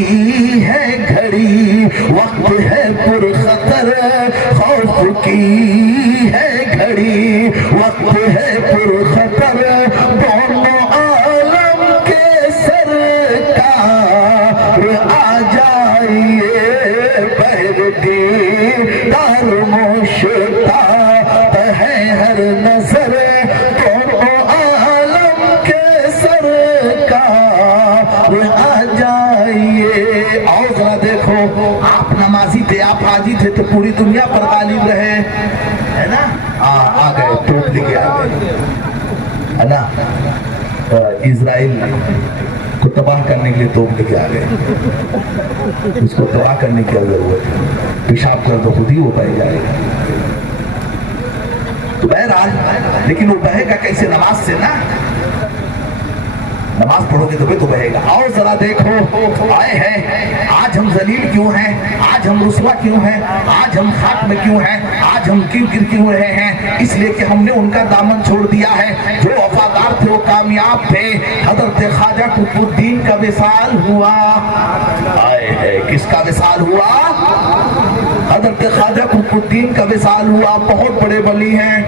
ہے گھڑی وقت ہے پرخطر خوف کی ہے گھڑی وقت ہے پرخطر دونوں عالم کے سرکار آ جائیے بہرتی دار مشتاق ہے ہر نظر دونوں عالم کے سرکار آ جائیے۔ اور ذرا دیکھو آپ نمازی تھے آپ حاجی تھے تو پوری دنیا پر غالب رہے ہے نا، آ گئے توپ لے کے آ گئے ہے نا، اسرائیل کو تباہ کرنے کے لیے توپ لے کے آ گئے، اس کو تباہ کرنے کی ضرورت ہے، پیشاب کر دو خود ہی وہ بہ جائے گا۔ تو بہرحال لیکن وہ بہے گا کیسے؟ نماز سے نا، نماز پڑھو گے تو بہے گا۔ اور ذرا دیکھو آئے ہیں آج ہم ذلیل کیوں ہیں، آج ہم رسوا کیوں ہیں، آج ہم خاک میں کیوں ہیں، آج ہم کیوں گر کیوں رہے ہیں؟ اس لیے کہ ہم نے ان کا دامن چھوڑ دیا ہے۔ جو وفادار تھے وہ کامیاب تھے۔ حضرت خواجہ قطب الدین کا وصال ہوا، آئے ہے کس کا وصال ہوا؟ حضرت خواجہ قطب الدین کا وصال ہوا۔ بہت بڑے ولی ہیں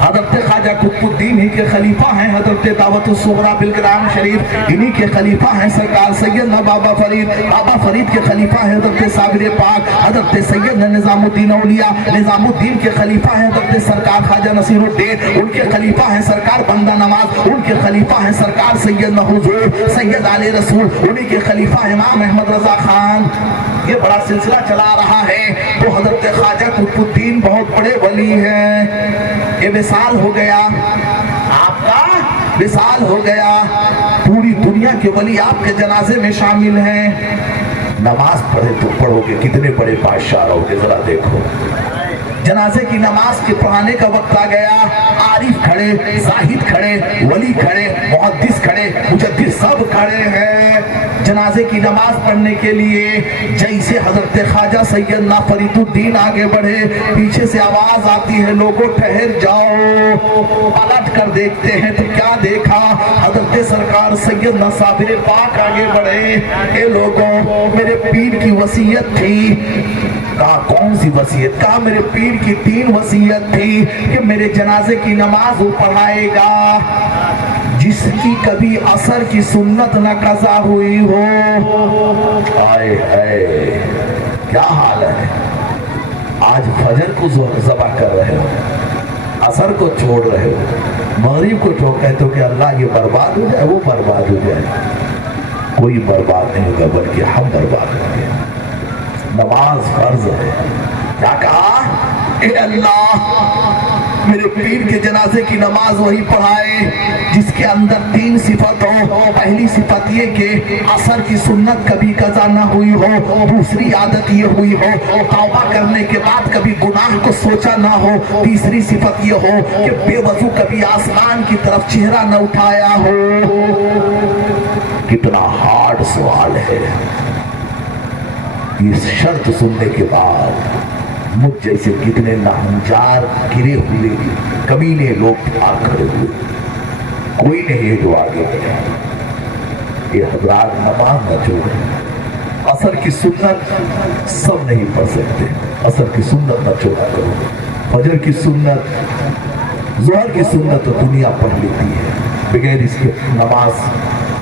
حضرت خواجہ قطب الدین ہی کے خلیفہ ہیں حضرت دعوت الصغریٰ بالگرام شریف، انہی کے خلیفہ ہیں سرکار سیدنا بابا فرید، بابا فرید کے خلیفہ ہیں حضرت صابر پاک، حضرت سیدنا نظام الدین اولیاء، نظام الدین کے خلیفہ ہیں حضرت سرکار خواجہ نصیر الدین، ان کے خلیفہ ہیں سرکار بندہ نواز، ان کے خلیفہ ہیں سرکار سیدنا حضور سید علی رسول، انہی کے خلیفہ امام احمد رضا خان۔ یہ بڑا سلسلہ چلا رہا ہے۔ تو حضرت خواجہ قطب الدین بہت بڑے ولی ہیں۔ یہ وصال ہو گیا، آپ کا وصال ہو گیا، پوری دنیا کے ولی آپ کے جنازے میں شامل ہیں۔ نماز پڑھے تو پڑھو گے کتنے بڑے بادشاہ رہو گے، ذرا دیکھو جنازے کی نماز کے پڑھانے کا وقت آ گیا، عارف کھڑے، زاہد کھڑے، ولی کھڑے، محدث کھڑے، مجدد سب کھڑے ہیں جنازے کی نماز پڑھنے کے لیے۔ جیسے حضرت خواجہ سیدنا فرید الدین آگے بڑھے، پیچھے سے آواز آتی ہے لوگوں ٹھہر جاؤ۔ پلٹ کر دیکھتے ہیں تو کیا دیکھا؟ حضرت سرکار سیدنا صابر پاک آگے بڑھے۔ اے لوگوں میرے پیر کی وصیت تھی۔ کہا کون سی وصیت؟ کہا میرے پیر کی 3 وصیت تھی کہ میرے جنازے کی نماز وہ پڑھائے گا جس کی کبھی عصر کی سنت نہ قضا ہوئی ہو۔ آئے ہے کیا حال ہے، آج فجر کو ذبح کر رہے ہو، عصر کو چھوڑ رہے ہو، مغرب کو چھوڑ کہتے ہو کہ اللہ یہ برباد ہو جائے وہ برباد ہو جائے۔ کوئی برباد نہیں ہوگا بلکہ ہم برباد ہوں گے۔ نماز فرض ہے۔ کیا کہا؟ اے اللہ میرے پیر کے جنازے کی نماز وہی پڑھائے جس کے اندر 3 صفت ہو۔ پہلی صفت یہ کہ عصر کی سنت کبھی قضا نہ ہوئی ہو، دوسری عادت یہ ہوئی ہو توبہ کرنے کے بعد کبھی گناہ کو سوچا نہ ہو، تیسری صفت یہ ہو کہ بے وضو کبھی آسمان کی طرف چہرہ نہ اٹھایا ہو۔ کتنا ہارڈ سوال ہے۔ اس شرط سننے کے بعد مجھ جیسے کتنے ناہنجار گرے ہوئے کمینے لوگ آ کھڑے ہوئے، کوئی نہیں جو آگے بڑھے۔ یہ حضرات نماز نہ چھوڑیں، عصر کی سنت سب نہیں پڑھ سکتے، عصر کی سنت نہ چھوڑا کرو۔ فجر کی سنت، ظہر کی سنت تو دنیا پڑھ لیتی ہے، بغیر اس کے نماز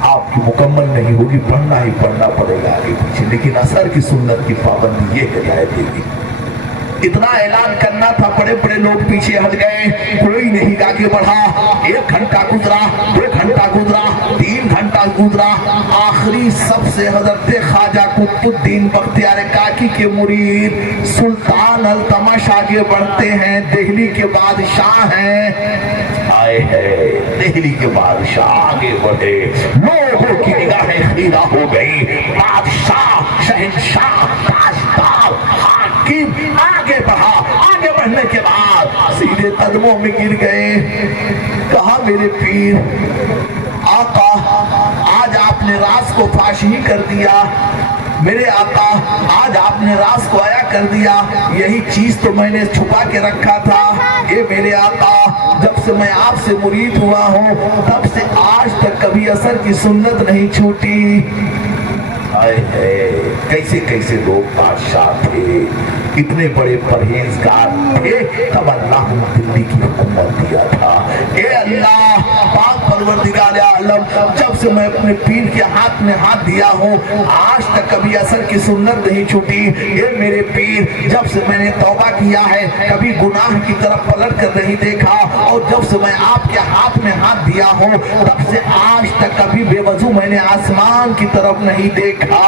آپ کی مکمل نہیں ہوگی، پڑھنا ہی پڑھنا پڑے گا آگے پیچھے۔ لیکن عصر کی سنت کی پابندی یہ ہدایت دے گی۔ اتنا اعلان کرنا تھا، بڑے بڑے لوگ پیچھے ہٹ گئے، کوئی نہیں آگے بڑھا۔ 1 گھنٹہ گزرا، 2 گھنٹہ گزرا، 3 گھنٹہ گزرا، آخری سب سے حضرت خواجہ قطب الدین بختیار کاکی کے مرید سلطان التمش آگے بڑھتے ہیں۔ دہلی کے بادشاہ ہیں، آئے ہے دہلی کے بادشاہ آگے بڑھے، لوگوں کی نگاہیں خیرہ ہو گئی۔ بادشاہ، شہنشاہ، تاجدار، حاکم آگے بڑھا۔ آگے بڑھنے کے بعد سیدھے قدموں میں گر گئے۔ کہا میرے پیر آقا آج آپ نے راز کو فاش ہی کر دیا، میرے آقا آج آپ نے راز کو آیا کر دیا، یہی چیز تو میں نے چھپا کے رکھا تھا۔ اے میرے آقا جب سے میں آپ سے مرید ہوا ہوں تب سے آج تک کبھی عصر کی سنت نہیں چھوٹی۔ हाय कैसे कैसे लोग बादशाह थे, इतने बड़े परहेजगार थे, तब अल्लाह ने दिल्ली की हुकूमत दिया था। ए अल्लाह पाक परवरदिगार आलम, जब से मैं अपने पीर के हाथ में हाथ दिया हूँ आज तक कभी असर की सुन्नत नहीं छूटी। ये मेरे पीर, जब से मैंने तौबा किया है कभी गुनाह की तरफ पलट कर नहीं देखा, और जब से मैं आपके हाथ में हाथ दिया हूँ तब से आज तक कभी बेवजू मैंने आसमान की तरफ नहीं देखा।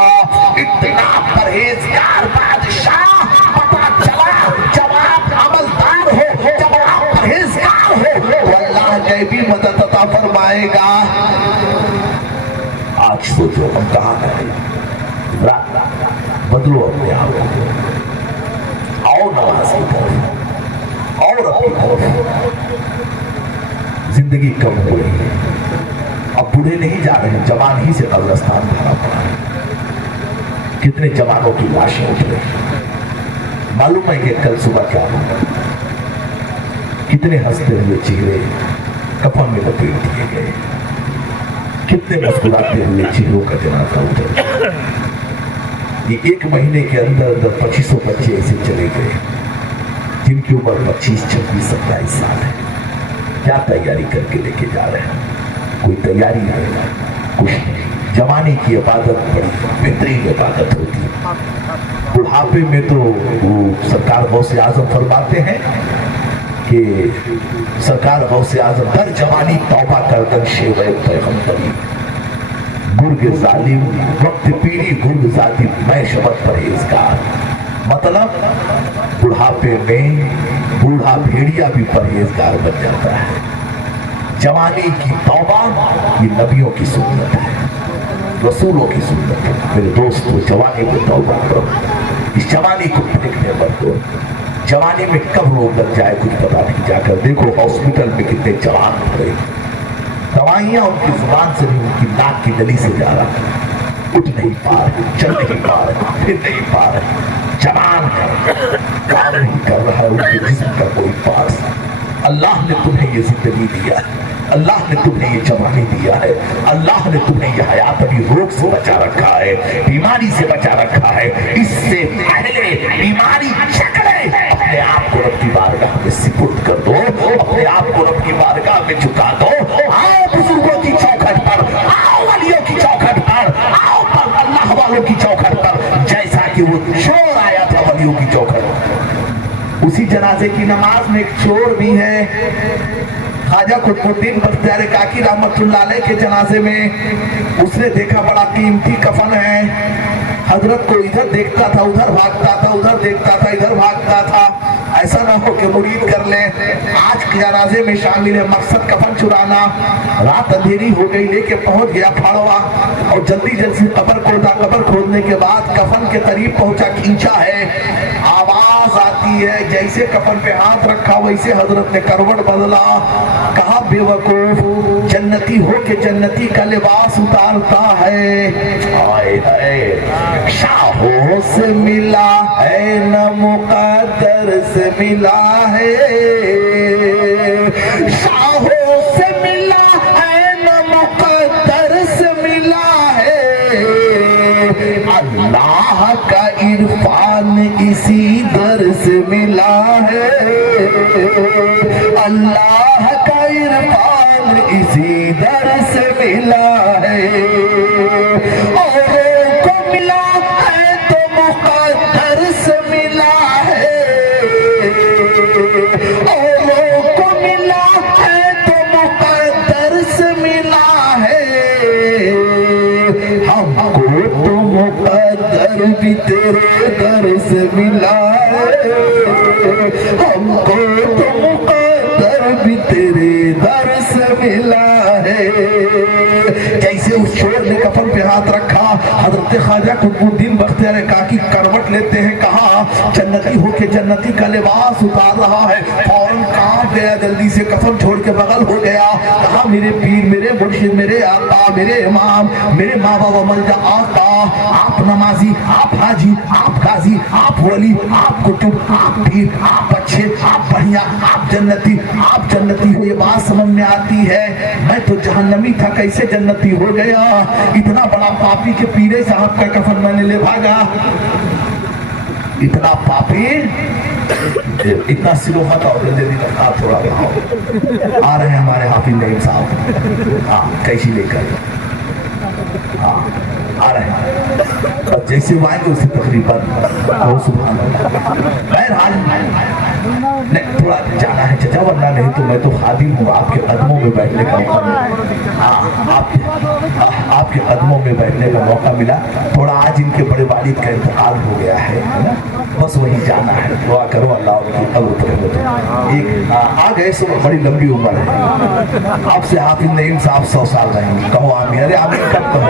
इतना परहेजगार बादशाह पता चला जब आप अमलदार हो, जब आप परहेजगार हो तो अल्लाह गैबी मदद अता फरमाएगा। आज सोचो हम कहाँ गए, बदलो अपने आप को, आओ नमाज की तरफ और अपनी तरफ। जिंदगी कम हो रही है, अब बूढ़े नहीं जा रहे, जवान ही से कब्रिस्तान भरा पड़ा है। कितने जवानों की लाशें उठ रही, मालूम है कि कल सुबह क्या होगा। कितने हंसते हुए चेहरे कफन में लपेट दिए गए, कितने मुस्कुराते हुए चेहरों का जनाजा उठा। ये एक महीने के अंदर अंदर 2500 बच्चे ऐसे चले गए जिनकी उम्र 25, 26, 27 साल है। क्या तैयारी करके लेके जा रहे हैं? कोई तैयारी नहीं, कुछ नहीं। जवानी की इबादत बड़ी बेहतरीन इबादत होती है। बुढ़ापे में तो वो सरकार गौसे आजम फरमाते हैं कि सरकार गौसे आजम दर जवानी तौबा करदन शेवे पैगंबरी, गुर्ग जालिम वक्त पीढ़ी गुर्ग जालिम मैं शबद परहेजगार। मतलब बुढ़ापे में बूढ़ा भेड़िया भी परहेजगार बन जाता है। जवानी की तौबा ये नबियों की सुन्नत है, रसूलों की सुन्नत है। मेरे दोस्तों, जवानी में तौबा करो, इस जवानी को फेंकने मत दो। जवानी में कब रोग लग जाए कुछ पता नहीं। जाकर देखो हॉस्पिटल में कितने जवान पड़े, दवाइयां उनकी जुबान से नहीं, उनकी नाक की नली से जा रहा, उठ नहीं पा रहे, चल नहीं पा रहे, फिर नहीं पा रहे। जवान है, काम नहीं कर रहा है उनके जिस्म का कोई पास। अल्लाह ने तुम्हें ये जिंदगी दिया है, अल्लाह ने तुम्हें ये जवानी दिया है, अल्लाह ने तुम्हें ये हयात अभी रोग से बचा रखा है, बीमारी से बचा रखा है। इससे पहले बीमारी चकले अपने आप को रब की बारगाह में सिपुर्द कर दो, अपने आप को रब की बारगाह में झुका दो। आओ बुजुर्गों की चौखट पर, आओ वलियों की चौखट पर, आओ अल्लाह वालों की चौखट पर, जैसा कि वो चोर आया था वलियों की चौखट पर। उसी जनाजे की नमाज में एक चोर भी है। ख्वाजा कुतुबुद्दीन बख्तियार काकी रहमतुल्लाह अलैह के जनाजे में उसने देखा बड़ा कीमती कफन है। हजरत को इधर देखता था उधर भागता था, उधर देखता था इधर भागता था। ऐसा ना हो कि मुरीद कर ले। आज के जनाजे में शामिल है, मकसद कफन चुराना। रात अंधेरी हो गई, लेके पहुंच गया फाड़वा और जल्दी जल्दी से कब्र खोदा। कब्र खोदने के बाद कफन के करीब पहुंचा, खींचा है, आवाज आती है। जैसे कफन पे हाथ रखा वैसे हजरत ने करवट बदला। कहा बेवकूफ, जन्नती हो के जन्नती का लिबास उतारता है। हाय हाय, शाहों से मिला है न मुक़द्दर से मिला है, शाहों से मिला है न मुक़द्दर से मिला है। अल्लाह का इरफान इसी दर से मिला है, अल्लाह का इरफान इसी दर से मिला है। औरों को मिला है तो मुक़द्दर से मिला है, औरों को मिला है तो मुक़द्दर से मिला है। हमको तो मुक़द्दर भी तेरे दर से मिला है, हमको तो मुक़द्दर भी तेरे दर से मिला है। जैसे उस चोर ने कफन पे हाथ रखा, हजरत ख्वाजा कुतुबुद्दीन बख्तियार काकी करवट लेते हैं। कहा जन्नती होके जन्नती का लिबास उतार रहा है। फौरन कांप गया, जल्दी से कफन छोड़ के बगल हो गया। कहा मेरे पीर, मेरे मुर्शिद, मेरे आका, मेरे इमाम, मेरे माँ बाबा मलजा आका, आप नमाजी, आप हाजी, आप गाजी, आप वली, आप कुतुब, आप पीर, आप अच्छे, आप बढ़िया, आप जन्नती हो। ये बात समझ में आती है। मैं तो जहन्नमी था, कैसे जन्नती हो गया? गया, इतना बड़ा पापी के पीरे साहब का कफन मैंने ले भागा, इतना पापी, इतना सिलोहा का ऑर्डर दे दी। थोड़ा आ रहे हैं हमारे हाफिज नईम साहब, हाँ कैसी लेकर, हाँ आ रहे हैं, और जैसे वो आएंगे उससे तकरीबन सुभान अल्लाह। बहरहाल नहीं थोड़ा जाना है चचा, वरना नहीं तो मैं तो खादिम हूँ, आपके कदमों में बैठने का मौका मिला, हाँ आपके कदमों में बैठने का मौका मिला। थोड़ा आज इनके बड़े वालिद का इंतकाल हो गया है ना, बस वहीं जाना है, दुआ करो अल्लाह उनकी कब्र पर रहमत। एक आ गए सो बड़ी लंबी उम्र है, आपसे हाफिज नईम साहब 100 साल रहेंगे, कहो आमीन। अरे आमीन कब कहो,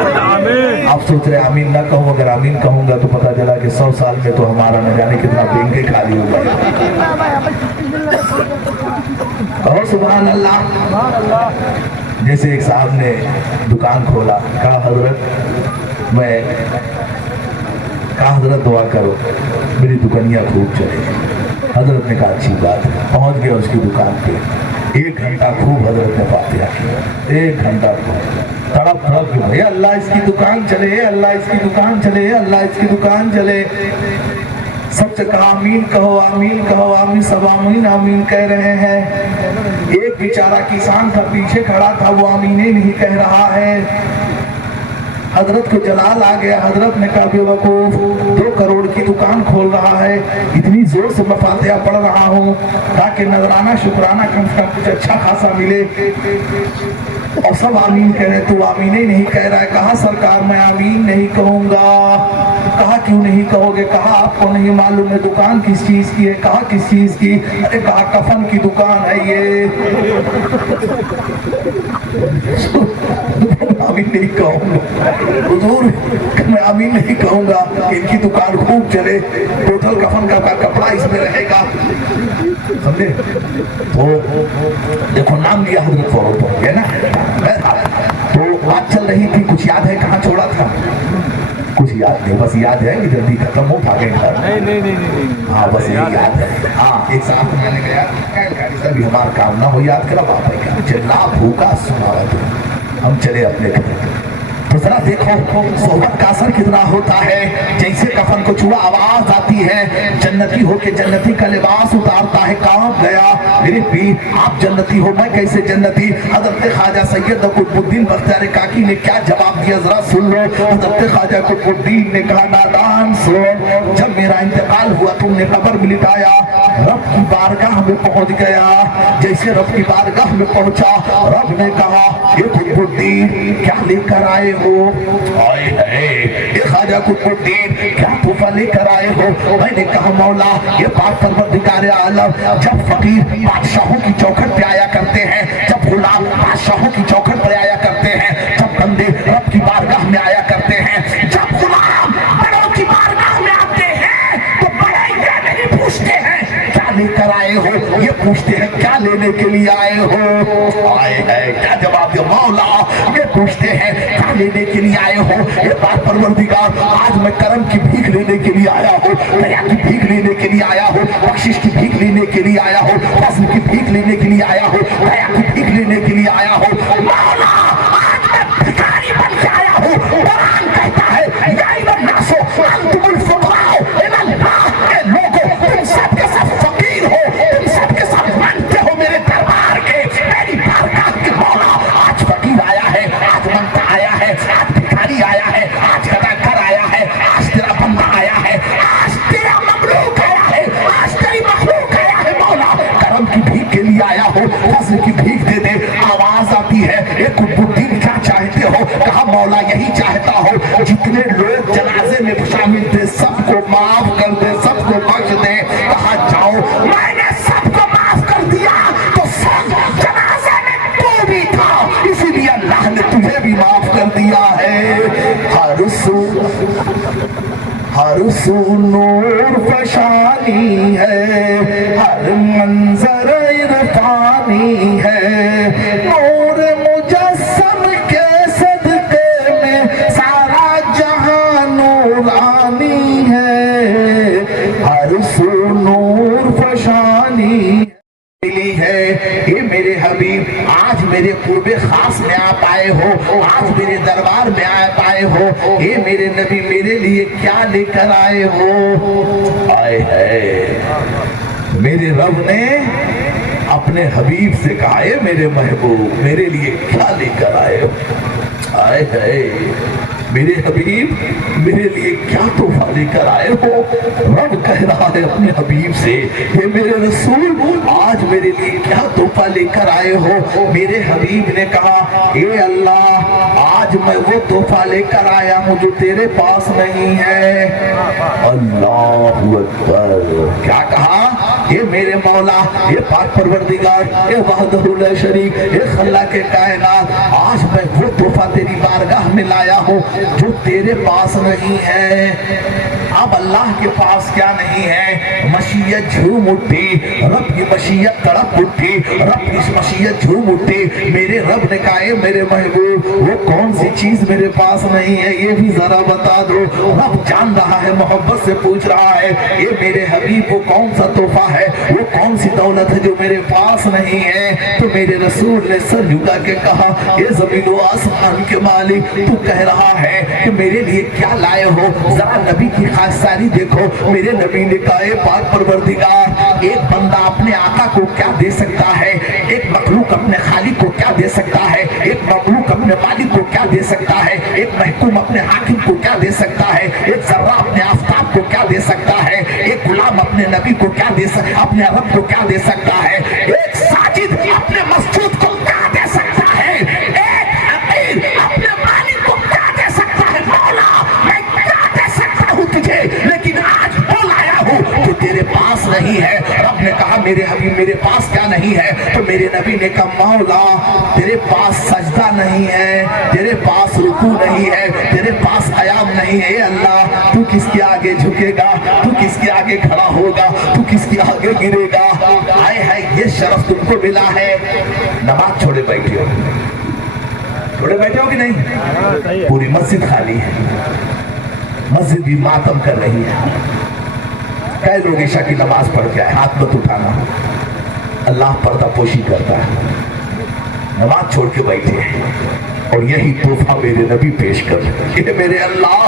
आप सोच रहे आमीन ना कहो, अगर आमीन कहूंगा तो पता चला कि 100 साल में तो हमारा न जाने कितना बेंके खाली हो गए। कहो सुभान अल्लाह। जैसे एक साहब ने दुकान खोला, कहा हजरत दुआ करो मेरी दुकानियां खूब चले। हजरत ने कहा अच्छी बात है, पहुंच गया उसकी दुकान पे, 1 घंटा खूब हजरत ने फातिहा किया, 1 घंटा तड़प तड़प के भैया अल्लाह इसकी दुकान चले, अल्लाह इसकी दुकान चले, अल्लाह इसकी दुकान चले। सबसे कहा आमीन कहो, आमीन कहो, आमीन, सब आमीन आमीन कह रहे हैं। एक बेचारा किसान था पीछे खड़ा था, वो आमीन नहीं कह रहा है। हजरत को जलाल आ गया, हजरत ने कहा बेवकूफ, 2 करोड़ की दुकान खोल रहा है, इतनी जोर से मैं फातिहा पढ़ रहा हूँ ताकि नजराना शुक्राना कम से कम कुछ अच्छा खासा मिले, और सब आमीन कह रहे, तो आमीन ही नहीं कह रहा है। कहा सरकार मैं आमीन नहीं कहूंगा। कहा क्यों नहीं कहोगे? कहा आपको नहीं मालूम है दुकान किस चीज की है? कहा किस चीज की? अरे कहा कफन की दुकान है ये। आमीन नहीं कहूंगा हुजूर, मैं आमीन नहीं कहूंगा, इनकी दुकान खूब चले, टोटल कफन का कपड़ा इसमें रहेगा, समझे? तो देखो नाम लिया हजरत फौरन पहुंच गया ना। तो बात चल रही थी, कुछ याद है कहाँ छोड़ा था? कुछ याद नहीं, बस याद है कि जल्दी खत्म हो, भागे घर। नहीं। हाँ बस यही याद है। हाँ एक साहब को मैंने कहा भी हमारा काम ना हो याद करा बाप का चिल्ला भूखा सुनावा तू, हम चले अपने घर। तो जरा देखो सोहबत का असर कितना होता है। जैसे कफन को छुआ आवाज आती है, जन्नती हो के जन्नती का लिबास उतारता है, कांप गया मेरे पीर आप जन्नती हो, मैं कैसे जन्नती? हजरत ख्वाजा सैयद कुतुबुद्दीन बख्तियार काकी ने क्या जवाब दिया जरा सुन लो। हजरत ख्वाजा कुतुबुद्दीन ने कहा नादान सुन, जब मेरा इंतकाल हुआ तुमने कब्र में लिटाया, रब की बारगाह में पहुंच गया। जैसे रब की बारगाह में पहुंचा, रब ने कहा ये कुतुबुद्दीन क्या लेकर आए हो? आए है ख्वाजा कुतुबुद्दीन क्या तोहफा लेकर आए हो? मैंने कहा मौला ये पाक परवरदिगार आलम, जब फकीर बादशाहों की चौखट पे आया करते हैं, जब गुलाम बादशाहों की चौखट पर आया करते हैं, जब बंदे रब की बारगाह में आया करते हैं, जब गुलाम बड़ों की बारगाह में आते हैं तो बड़े ये नहीं पूछते हैं क्या लेकर आए हो, ये पूछते हैं क्या लेने के लिए आए हो? आए है क्या जवाब दिया? मौला ये पूछते हैं क्या लेने के लिए आए हो? ये बात परवरदिगार आज मैं करम की भीख लेने के लिए आया हूँ, दया की भीख लेने के लिए आया हूँ, बख्शिश की भीख लेने के लिए आया हूँ, फज़ल की भीख लेने के लिए आया हूँ, दया की भीख लेने के लिए आया हूँ। मौला आज मैं भिखारी बन के आया हूँ। कुरान कहता है या अय्युहन नासो अंतुमुल फुक़राउ इलल्लाह, ए लोगों तुम सब के सब फकीर हो, तुम सब के सब मानते हो मेरे दरबार के, मेरी बारगाह के। मौला आज फकीर आया है, आज मंता आया है, आज भिखारी आया है, आज कदाकर आया है, आज तेरा बंदा आया है, आज तेरा मखलूक आया है, आज तेरी मखलूक आया है। मौला करम की भीख के लिए आया हो, फज़ल की भीख दे दे। आवाज आती है ए कुतुबुद्दीन क्या चाहते हो? कहा मौला यही चाहता हो जितने लोग जनाजे में शामिल थे सबको माफ कर दे, सबको बख्श दे। कहा जाओ मैंने सबको माफ कर दिया, तो सब जनाजे में तू भी था, इसीलिए अल्लाह ने तुझे भी माफ कर दिया है। हर सू नूर फशानी है, हर मंजर इरफानी है, नूर मुजस्सम के सदके में सारा जहां नूरानी है। हर सू नूर फशानी है। ये मेरे हबीब आज मेरे कुर्बे खास में आप आए आए हो, आज मेरे दरबार में आए हो, ये मेरे नबी मेरे लिए क्या लेकर आए हो? आए है मेरे रब ने अपने हबीब से कहा है मेरे महबूब मेरे लिए क्या लेकर आए हो? आए है मेरे हबीब मेरे लिए क्या तोहफा लेकर आए हो? रब कह रहा है अपने हबीब से, ये मेरे रसूल आज मेरे लिए क्या तोहफा लेकर आए हो? मेरे हबीब ने कहा, ए अल्लाह आज मैं वो तोहफा लेकर आया हूँ जो तेरे पास नहीं है। अल्लाह अकबर। क्या कहा? ये मेरे मौला, ये पाक परवरदिगार, ये वहदहुल ला शरीक, ये खल्ला के कायनात, आज मैं वो तोहफा तेरी बारगाह में लाया हूँ जो तेरे पास नहीं है। अब अल्लाह के पास क्या नहीं है? मशीयत झूम उठी, रब की मशीयत तड़प उठी, रब की मशीयत झूम उठी। मेरे रब ने कहा, मेरे महबूब वो कौन सी चीज मेरे पास नहीं है ये भी जरा बता दो। रब जान रहा है, मोहब्बत से पूछ रहा है, ये मेरे हबीब वो कौन सा तोहफा है, वो कौन सी दौलत है जो मेरे पास नहीं है? तो मेरे रसूल ने सर झुका के कहा, ये जमीन व आसमान के मालिक तू कह रहा है कि मेरे लिए क्या लाए हो? जरा नबी की खाससारी देखो। मेरे नबी ने कहा, पाक परवरदिगार एक बंदा अपने आका को क्या दे सकता है, एक मखलूक अपने खालिक को क्या दे सकता है, एक मखलूक अपने मालिक को क्या दे सकता है, एक महकूम अपने हाकिम को क्या दे सकता है, एक जर्रा अपने आफताब को क्या दे सकता है, एक गुलाम अपने नबी को क्या दे सकता, अपने रब को क्या दे सकता है, एक साजिद अपने मस्जिद को क्या दे सकता है, एक अमीर अपने मालिक को क्या दे सकता है? मौला मैं क्या दे सकता हूँ तुझे, लेकिन आज वो लाया हूँ तो तेरे पास नहीं है। रब ने कहा, मेरे हबीब मेरे पास क्या नहीं है? तो मेरे नबी ने कहा, मौला तेरे पास सजदा नहीं है, तेरे पास रुकू नहीं है, तेरे पास कयाम नहीं है। अल्लाह तू किसके आगे झुकेगा, तू किसके आगे खड़ा होगा, तू किसके आगे गिरेगा? आए है ये शरफ तुमको मिला है। नमाज छोड़े बैठे हो, छोड़े बैठे हो कि नहीं? पूरी मस्जिद खाली है, मस्जिद भी मातम कर रही है। कई लोग ईशा की नमाज पढ़ के आए, हाथ मत उठाना, अल्लाह पर्दा पोशी करता है। नमाज छोड़ के बैठे और यही तोहफा मेरे नबी पेश कर रहे, मेरे अल्लाह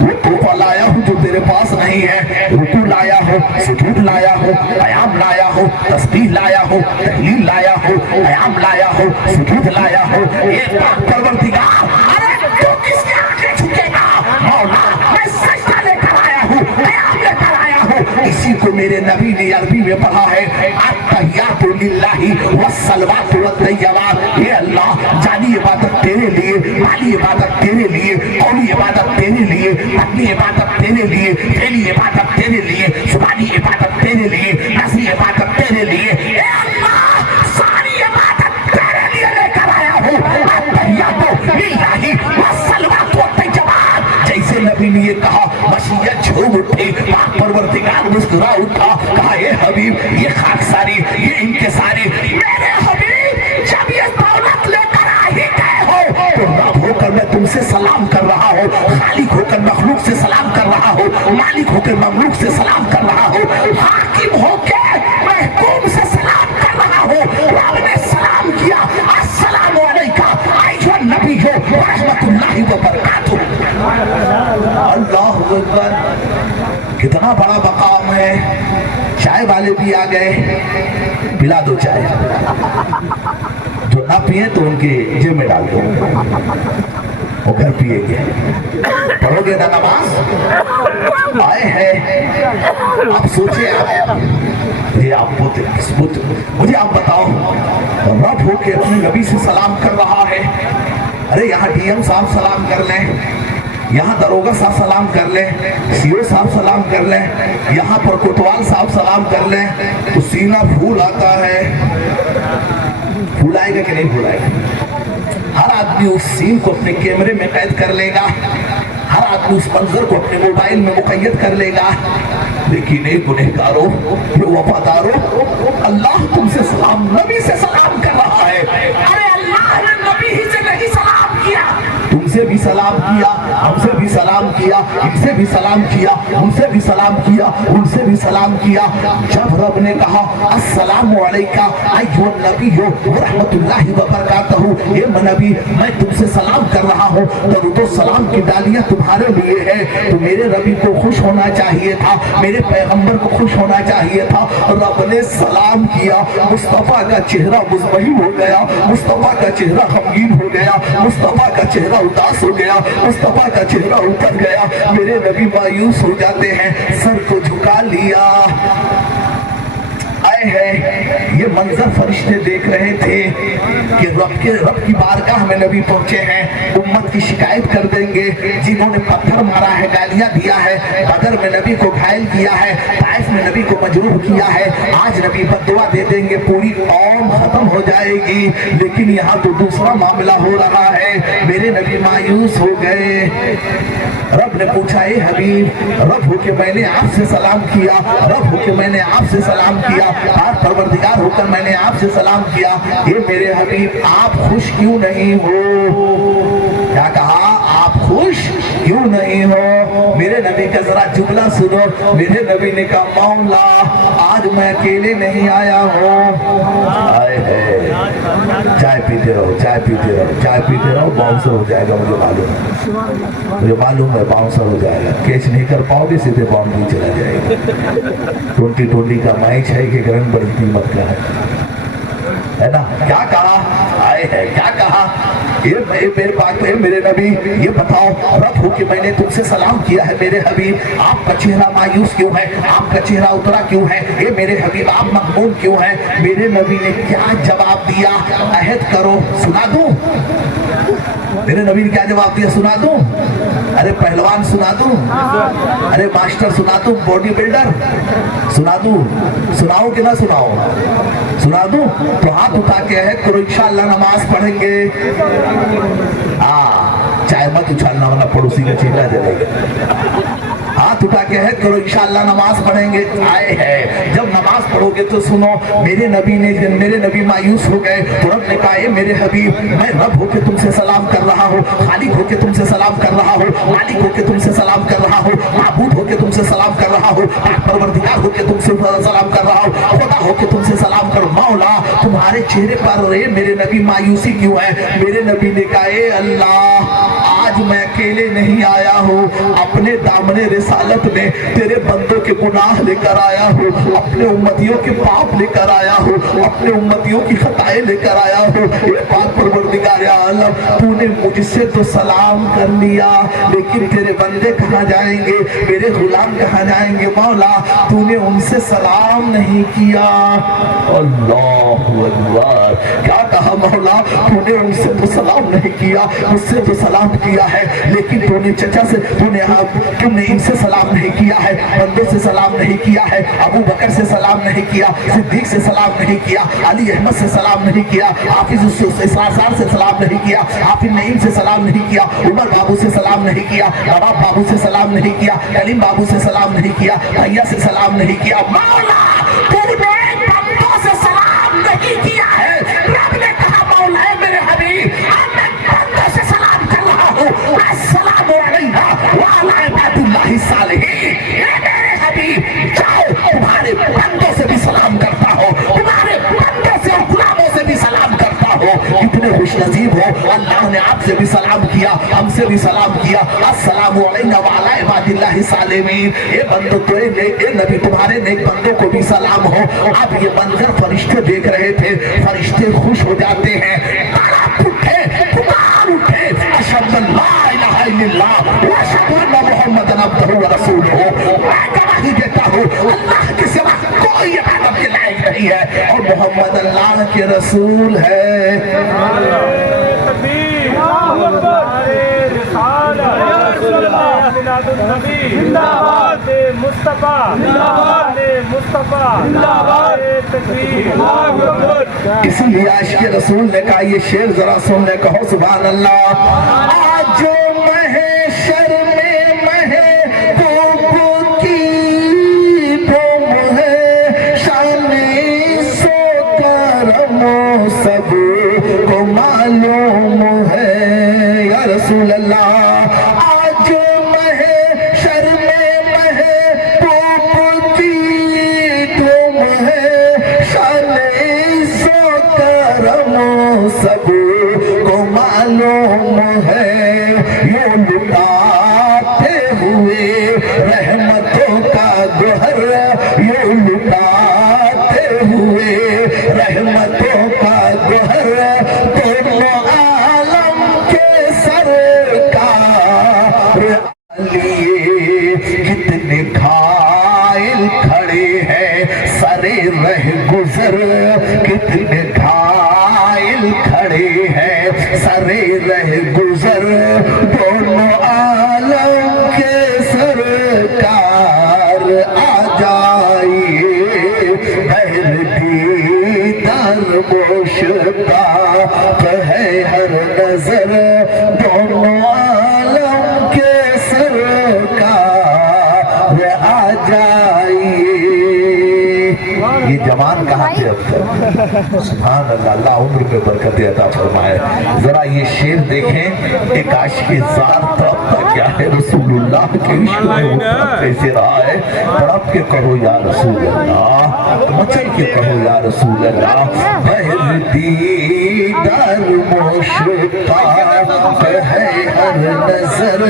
वो तोहफा लाया हूँ जो तेरे पास नहीं है। रुकू लाया हो, सुजूद लाया हो, कयाम लाया हो, तस्बीह लाया हो, तहलील लाया हो, कयाम लाया हो, सुजूद लाया हो। ये पाक परवरदिगार, अरे तू किसके आगे झुकेगा? मौला मैं सजदा लेकर आया हूँ, कयाम लेकर आया हूँ। इसी को मेरे नबी ने अरबी में पढ़ा है, अत्तहियातु लिल्लाहि वस्सलवातु वत्तय्यबात। ये अल्लाह जानी इबादत तेरे लिए, माली इबादत तेरे लिए, कौली इबादत तेरे लिए, अपनी इबादत तेरे लिए, पहली इबादत तेरे लिए, जुबानी इबादत तेरे लिए, नज़री इबादत तेरे लिए। ए अल्लाह सारी इबादत तेरे लिए लेकर आया हूँ। अत्तहियातु लिल्लाहि वस्सलवातु वत्तय्यबात। जैसे नबी ने ये कहा, मशीयत झूम उठी, पाक परवरदिगार मुस्कुरा उठा, कहा, ये हबीब ये खाकसारी ये इंकिसारी मेरे हबीब जब ये दौलत लेकर आ ही गए हो तो रब होकर मैं तुमसे सलाम कर रहा हूँ, खालिक होकर मखलूक से सलाम कर रहा हूँ, मालिक होकर ममलूक से सलाम कर रहा हूँ, हाकिम होकर महकूम से सलाम कर रहा हूँ। रब ने सलाम किया, अस्सलामु अलैका अय्युहन नबिय्यु व रहमतुल्लाहि व बरकातुहू। अल्लाहु अकबर। कितना बड़ा मकाम है। चाय वाले भी आ गए, पिला दो चाय, जो ना पिए तो उनके जेब में डाल दो, वो घर पिएंगे। पढ़ोगे ना नमाज? आए हैं, आप सोचिए, आप मुझे आप बताओ, रब होके अपने नबी से सलाम कर रहा है। अरे यहाँ डीएम साहब सलाम कर लें, यहाँ दरोगा साहब सलाम कर ले, सीओ साहब सलाम कर ले, यहाँ पर कोतवाल साहब सलाम कर ले, तो सीना फूल आता है। फूल आएगा कि नहीं फूल आएगा? हर आदमी उस सीन को अपने कैमरे में कैद कर लेगा, हर आदमी उस मंजर को अपने मोबाइल में मुकैयद कर लेगा। लेकिन एक गुनहगारों, वफादारों, अल्लाह तुमसे सलाम, नबी से सलाम कर रहा है। अरे अल्लाह ने नबी ही से नहीं सलाम किया, तुमसे भी सलाम किया। हमसे भी सलाम किया, इनसे भी सलाम किया, उनसे भी सलाम किया, उनसे भी सलाम किया। जब रब ने कहा अस्सलामु अलैका अय्युहन नबिय्यु व रहमतुल्लाहि व बरकातहू, ये नबी मैं तुमसे सलाम कर रहा हूँ, तो सलाम की डालियां तुम्हारे लिए है। तो मेरे नबी को खुश होना चाहिए था, मेरे पैगंबर को खुश होना चाहिए था। रब ने सलाम किया, मुस्तफा का चेहरा मुज़महिम हो गया, मुस्तफा का चेहरा गमगीन हो गया, मुस्तफा का चेहरा उदास हो गया, मुस्तफा का चेहरा उतर गया। मेरे नबी मायूस हो जाते हैं, सर को झुका लिया। आए हैं ये मंजर फरिश्ते देख रहे थे कि रब की बारगाह में नबी पहुंचे हैं, उम्मत की शिकायत कर देंगे, जिन्होंने पत्थर मारा है, गालियां दिया है, बदर में नबी को घायल किया है, ताइफ में नबी को मजरूह किया है, आज नबी बद्दुआ दे देंगे, पूरी कौम खत्म हो जाएगी। लेकिन यहाँ तो दूसरा मामला हो रहा है, मेरे नबी मायूस हो गए। रब ने पूछा, ए हबीब, रब होके मैंने आपसे सलाम किया, रब होके मैंने आपसे सलाम किया, आप परवरदिगार होकर मैंने आपसे सलाम किया, ये मेरे हबीब आप खुश क्यों नहीं हो? क्या कहा? आप खुश क्यों नहीं हो? मेरे नबी का जरा जुमला सुनो। मेरे नबी ने कहा, मौला आज मैं अकेले नहीं आया हूँ। आए है, चाय पीते रहो, चाय पीते रहो, चाय पीते रहो, बाउंसर हो जाएगा, मुझे मालूम है, मुझे मालूम है बाउंसर हो जाएगा, कैच नहीं कर पाओगे, सीधे बाउंड्री चला जाएगा। 2020 का मैच है कि रन बड़ी कीमत का है ना? क्या कहा? आए है, क्या कहा? ये मेरे बात पे मेरे नबी ये बताओ, रब हो कि मैंने तुमसे सलाम किया है मेरे हबीब, आपका चेहरा मायूस क्यों है, आपका चेहरा उतरा क्यों है? ये मेरे हबीब आप मखमूम क्यों है? मेरे नबी ने क्या जवाब दिया? अहद करो, सुना दूं? मेरे नबी ने क्या जवाब दिया? सुना दूं? अरे पहलवान सुना दूं? अरे मास्टर सुना दूं? बॉडी बिल्डर सुना दूं? सुनाओ कि ना सुनाओ? सुना दूं? तो हाथ उठा के है करो, इंशाअल्लाह नमाज पढ़ेंगे। चाहे मत उछालना वरना पड़ोसी का चेहरा जलेगा। हाथ उठा के है करो, इंशाअल्लाह नमाज पढ़ेंगे। आए है, जब नमाज पढ़ोगे तो सुनो, मेरे नबी मायूस हो गए। तो रब ने कहा, मेरे हबीब मैं रब होके तुमसे सलाम कर रहा हूँ, खालिक होके तुमसे सलाम कर रहा हूँ, मालिक होके तुमसे सलाम कर रहा हूँ, माबूद होके तुमसे सलाम कर रहा हूँ, परवरदिगार होके तुमसे सलाम कर रहा हूँ, खुदा होके तुमसे सलाम कर। मौला तुम्हारे चेहरे पर मेरे नबी मायूसी क्यों है? मेरे नबी ने कहा, ए अल्लाह आज मैं अकेले नहीं आया हूँ, अपने दामने रिसालत में तेरे बंदों के गुनाह लेकर आया हूँ, अपने उम्मतियों के पाप लेकर आया हूँ, अपने उम्मतियों की खताएं लेकर आया हूँ। ये बात परवरदिगार आलम, तूने मुझसे तो सलाम कर लिया, लेकिन तेरे बंदे कहाँ जाएंगे, मेरे गुलाम कहाँ जाएंगे? मौला तूने उनसे सलाम नहीं किया। अल्लाहु अकबर, क्या कहा मौला? तूने उनसे तो सलाम नहीं किया, मुझसे तो सलाम किया है, लेकिन तूने चचा से तुमने इनसे सलाम नहीं किया है, बंदों से सलाम नहीं किया है, अबू बकर से सलाम नहीं किया, सिद्दीक से सलाम नहीं किया, अली अहमद से सलाम नहीं किया, हाफिज इसरार से सलाम नहीं किया, हाफिज नईम से सलाम नहीं किया, उमर बाबू से सलाम नहीं किया, नवाब बाबू से सलाम नहीं किया, कलीम बाबू से सलाम नहीं किया, भैया से सलाम नहीं किया। मौला तूने बंदों से सलाम नहीं किया है। रब ने कहा, मौला मेरे हबीब मैं बंदों से सलाम कर रहा हूँ, अस्सलामु अलैना व अला इबादिल्लाहि सालिहीन। मेरे हबीब जाओ, तुम्हारे बंदों से भी सलाम करता हो, तुम्हारे बंदों से और गुलामों से भी सलाम करता हो। कितने खुशनसीब हो, अल्लाह ने आपसे भी सलाम किया, हमसे भी सलाम किया। अस्सलामु अलैना व अला इबादिल्लाहि सालिहीन। ये बंदो तो ए नबी तुम्हारे नेक बंदों को भी सलाम हो। अब ये मंजर फरिश्ते देख रहे थे, फरिश्ते खुश हो जाते हैं, तड़प उठे, पुकार उठे, अशहदु अल्ला इलाहा इल्लल्लाह व अशहदु अन्ना मुहम्मदन अब्दुहु व रसूलुहु। मैं गवाही देता हूँ अल्लाह के सिवा कोई इबादत के लायक नहीं है और मोहम्मद अल्लाह के रसूल है। इसीलिए आशिक रसूल ने कहा, ये शेर जरा सुन ले, कहो सुभान अल्लाह। आज महशर में महबूब की धूम है, शाने सो करम सब को मालूम है। या रसूल अल्लाह आज یہ جوان کہاں تھے اب تک؟ سبحان اللہ، اللہ عمر میں برکت عطا فرمائے۔ ذرا یہ شعر دیکھیں، ایک عاشق ذات تڑپتا کیا ہے، رسول اللہ کے عشق میں وہ کیسے رہا ہے۔ تڑپ کے کہو یا رسول اللہ، مچل کے کہو یا رسول اللہ، بہرتی در مشتاق ہے ہر نظر،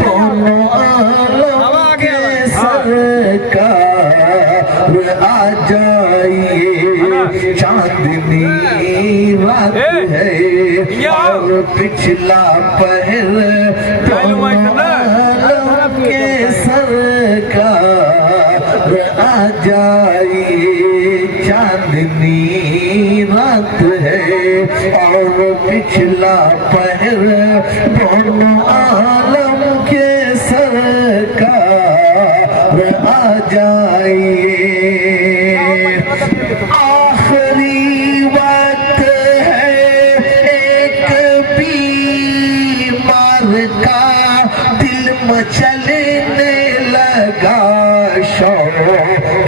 دونوں عالم کے سرکار آ جائیے، چاندنی رات ہے اور پچھلا پہر، دونوں عالم کے سرکار آ جائیے، چاندنی رات ہے اور پچھلا پہر، دونوں عالم کے سرکار آ جائیے۔ آخری وقت ہے ایک بیمار کا، دل مچلنے لگا شوق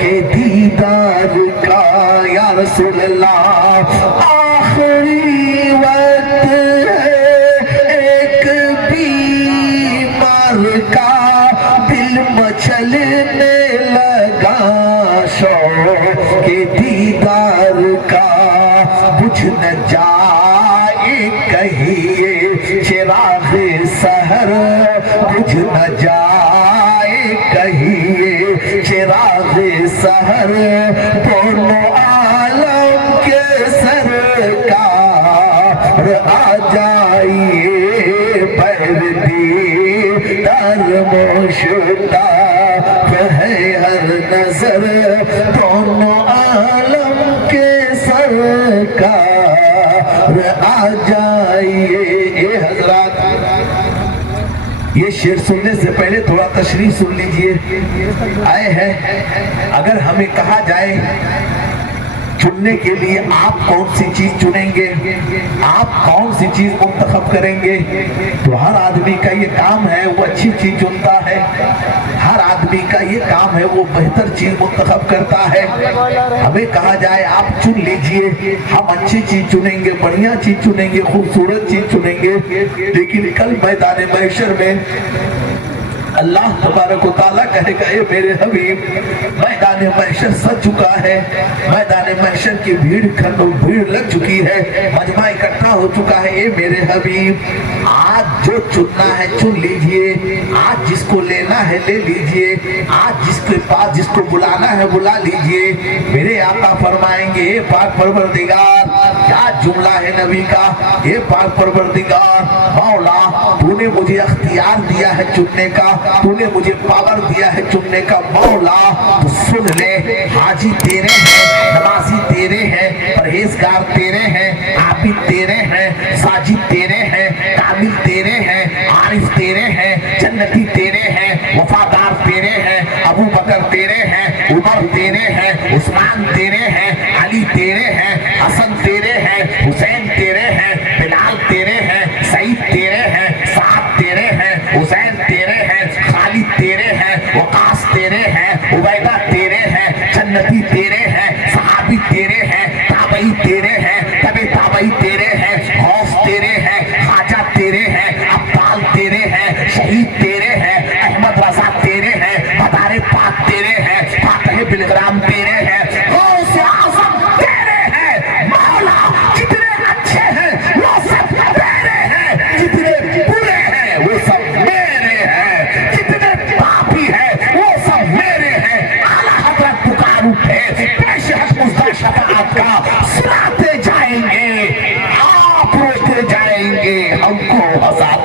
کے دیدار کا، یا رسول اللہ۔ آخری وقت ہے ایک بیمار کا، دل مچلنے لگا شوق کے دیدار کا، بجھ نہ جائے کہیں چراغ سحر، بجھ نہ جائے کہیں چراغ سحر، دونوں عالم کے سرکار آ جائیے، بہرتی در مشتاق ہے ہر نظر، دونوں عالم کے سرکار آ جائیے۔ اے حضرات، یہ شعر سننے سے پہلے تھوڑا تشریح سن لیجئے۔ آئے ہیں، اگر ہمیں کہا جائے چننے کے لیے آپ کون سی چیز چنیں گے، آپ کون سی چیز منتخب کریں گے، تو ہر آدمی کا یہ کام ہے وہ اچھی چیز چنتا ہے، ہر آدمی کا یہ کام ہے وہ بہتر چیز منتخب کرتا ہے۔ ہمیں کہا جائے آپ چن لیجئے، ہم اچھی چیز چنیں گے، بڑھیا چیز چنیں گے، خوبصورت چیز چنیں گے، لیکن کل میدان محشر میں اللہ تبارک و تعالیٰ کہے گا اے میرے حبیب میدان محشر سج چکا ہے، میدان محشر کی بھیڑ لگ چکی ہے، مجمع اکٹھا ہو چکا ہے، اے میرے حبیب آج جو چننا ہے چن لیجئے، آج جس کو لینا ہے لے لیجئے، آج جس کے پاس جس کو بلانا ہے بلا لیجئے۔ میرے آقا فرمائیں گے اے پاک پروردگار، کیا جملہ ہے نبی کا، اے پاک پروردگار مولا تو نے مجھے اختیار دیا ہے چننے کا، تو نے مجھے پاور دیا ہے چننے کا، مولا تو سن لے، حاجی تیرے ہیں، نمازی تیرے ہیں، پرہیزگار تیرے ہیں، عابد تیرے ہیں، ساجد تیرے ہیں، کامل تیرے ہیں، عارف تیرے ہیں، جنتی تیرے ہیں، وفادار تیرے ہیں، ابو بکر تیرے ہیں، عمر تیرے ہیں، عثمان تیرے ہیں، علی تیرے ہیں، حسن تیرے ہیں، حسین تیرے ہیں، بلال تیرے ہیں، سعید تیرے ہیں، سعد تیرے ہیں، حسین تیرے ہیں، خالد تیرے ہیں، وقاص تیرے ہیں، عبیدہ تیرے ہیں، جنتی تیرے ہیں، صحابی تیرے ہیں، تابعی تیرے ہیں، تبع تابعی تیرے ہیں، غوث تیرے ہیں، خواجہ تیرے ہیں، ابدال تیرے ہیں، شہید تیرے ہیں، احمد رضا تیرے ہیں، مدار پاک تیرے ہیں، فاتح بلغرام تیرے ہیں، غوث اعظم تیرے ہیں، مولا جتنے اچھے ہیں وہ سب تیرے ہیں، جتنے برے ہیں وہ سب میرے ہیں، جتنے پاپی ہیں وہ سب میرے ہیں۔ اعلیٰ حضرت پکار اٹھے، پیش ہے مزدہ شفاعت کا، سناتے جائیں گے، آپ روتے جائیں گے، ہم کو ہزار